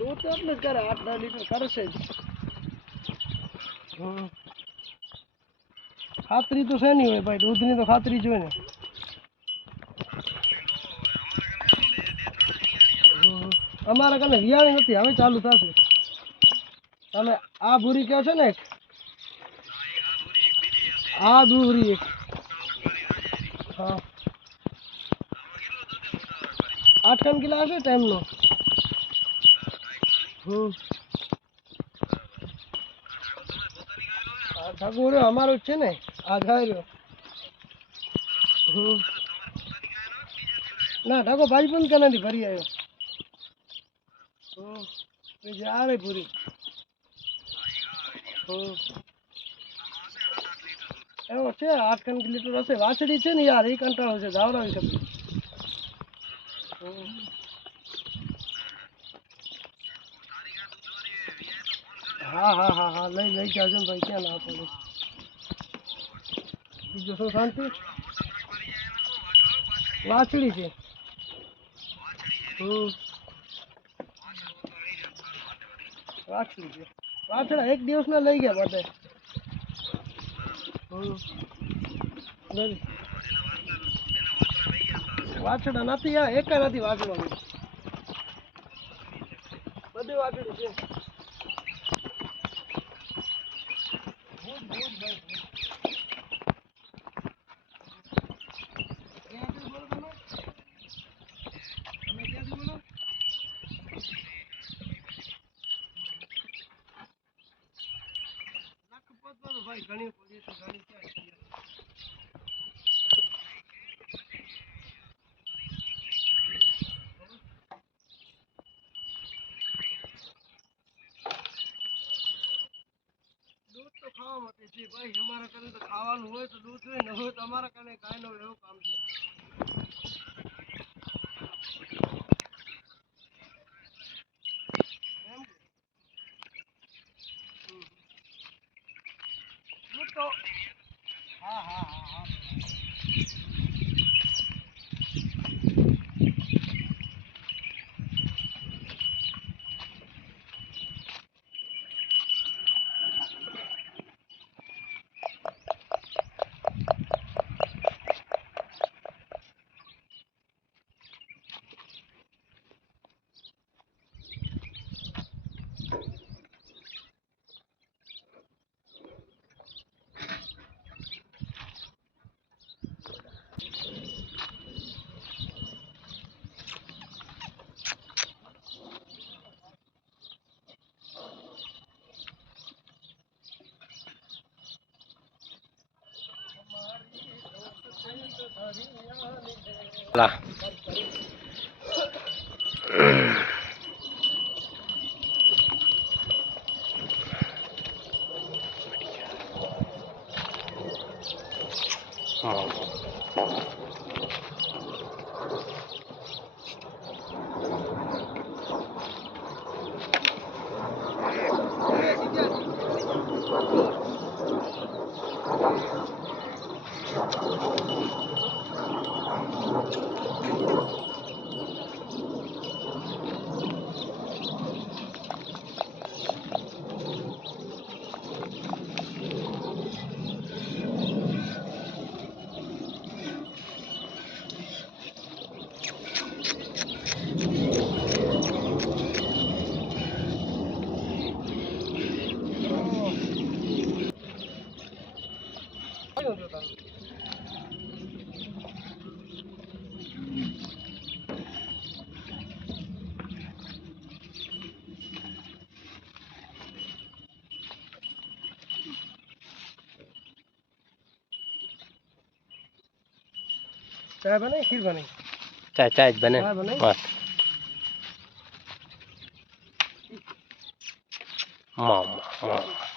दूध तो એટલે જ કરે 8-10 લીટર કરશે જ ખાતરી તો છે નહીં હોય ભાઈ દૂધની તો ખાતરી જોઈએ ને અમારા કને વિયાણી નથી હવે ચાલુ થશે તમે આ ભૂરી કહો છો ને આ ભૂરી એક હા 8 કિલો હશે ટાઈમનો ઠાકોર રહ્યો અમારો જ છે ને આ જાય રહ્યો ના ઠાકોર ભાજી બંધ કે નથી ભરી આવ્યો બીજી આ રહી પૂરી એવો છે 8 લીટર હશે વાછડી છે ને યાર એ કંટાળો છે જાવડાવી શકે હા હા હા હા લઈ જાજો ને ભાઈ ક્યાં ના આપો બીજું શું શાંતિ વાછડી છે વાછડી છે વાછડા એક દિવસના લઈ ગયા બધે વાછડા નથી યાર એક નથી વાછડાનું બધી વાછડી છે ભાઈ ઘણી પોલીસો ઘણી ક્યાં दूध तो खावा मत जी भाई हमारा कने तो खाવાનું હોય તો दूध હોય ન હોય તો અમારા કને કાઈ ન હોય એવું કામ છે એમ दूध तो હા હા હા હા lah चाय बने खीर बने चाय चाय बने मामा